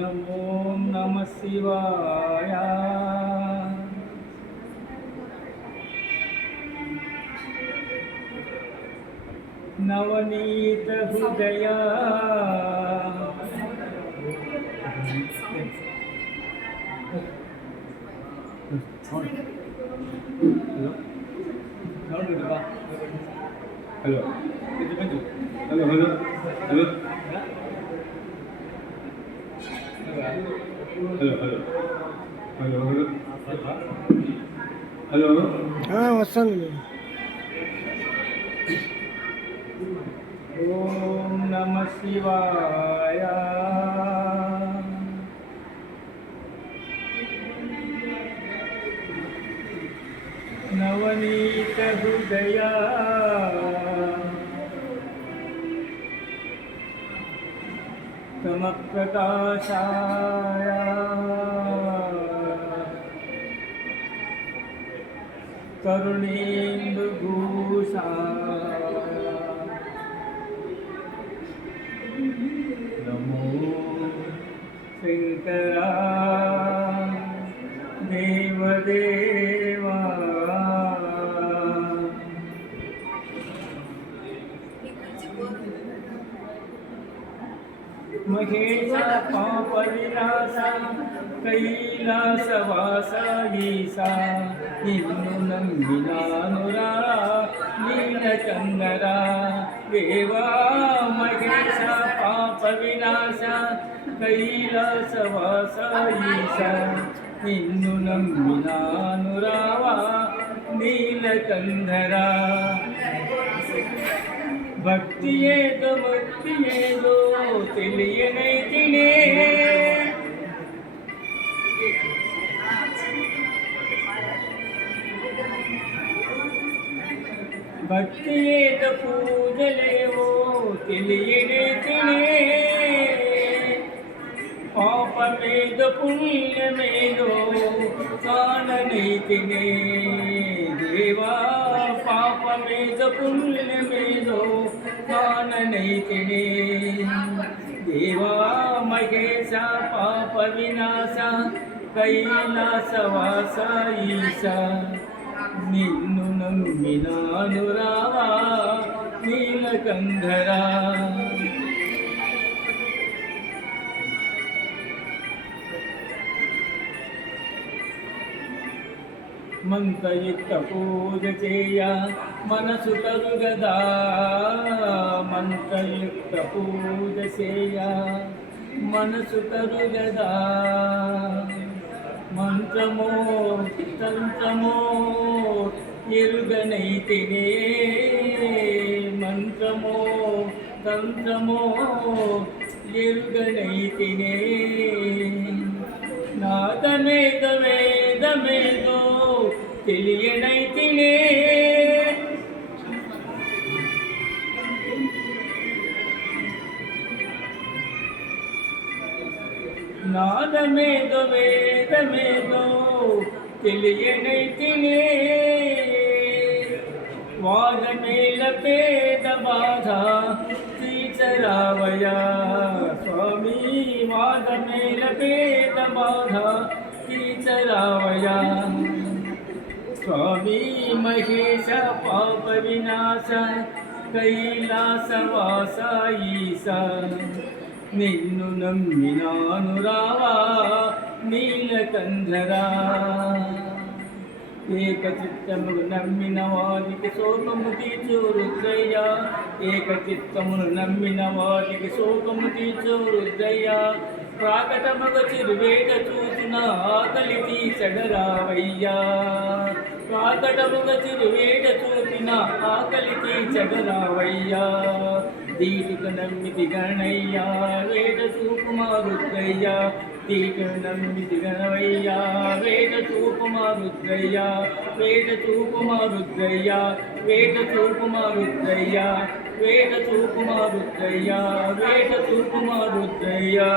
ఓం నమ శివాయ. నవనీత హృదయ hello hello hello hello hello hello hello hello వస్తాను. ఓం నమ శివాయ. నవనీత హృదయ తమ ప్రకాశాయ కరుణేందు భూషాయ నమో శంకరా దేవదేవా. మహేశ పాప వినాశ కైలాసవాస ఈశా నిన్ను నమ్మినానురా నీలకందరా దేవా. మహేశ పాప వినాశ కైలాసవాస ఈశా నిన్ను నమ్మినానురావా నీలకందరా. భక్తి ఏదో భక్తి ఏదో తెలియనైతినే భక్తి ఏదో పూజలేవో తెలియనైతినే పాపమేదో పుణ్యమేదో కాననైతినే దేవా. పాపమేదో పుణ్యమేదో కాననైతినే దేవా. మహేశ పాప వినాశ కైలాసవాస ఈశా నిన్ను నమ్మినానురావా నీలకంధరా. మంత్రయుక్త పూజ చేయ మనసు కరుగదా. మంత్రయుక్త పూజ చేయ మనసు కరుగదా. మంత్రమో తంత్రమో ఎరుగనైతినే మంత్రమో తంత్రమో ఎరుగనైతినే. నాదమేద వేదమేదో తెలియనైతినే నాదమేదో వేదమేదో తెలియనైతినే. వాదమేల పేద బాధ తీర్చరావయ్యా స్వామి. వాదమేల పేద బాధ తీర్చరావయ్యా స్వామి. మహేశ పాప వినాశ కైలాసవాస ఈశా నిన్ను నమ్మినానురావా నీలకంధరా. ఏకచిత్తమును నమ్మిన వారికి శోకము తీర్చు రుద్రయ్య. ఏకచిత్తమును నమ్మిన వారికి శోకము తీర్చు రుద్రయ్య. ప్రాకటముగ చిరువేట చూసిన ఆకలి తీర్చగరావయ్యా. ప్రాకటముగ చిరువేట చూసిన ఆకలి తీర్చగరావయ్యా. దీటిక నమ్మితి గణయ్యా వేట చూపుమా రుద్రయ్యా. దీటిక నమ్మితి గణవయ్యా వేట చూపుమా రుద్రయ్యా. వేట చూపుమా రుద్రయ్యా. వేట చూపుమా రుద్రయ్యా. వేట చూపుమా రుద్రయ్యా. వేట చూపుమా రుద్రయ్యా.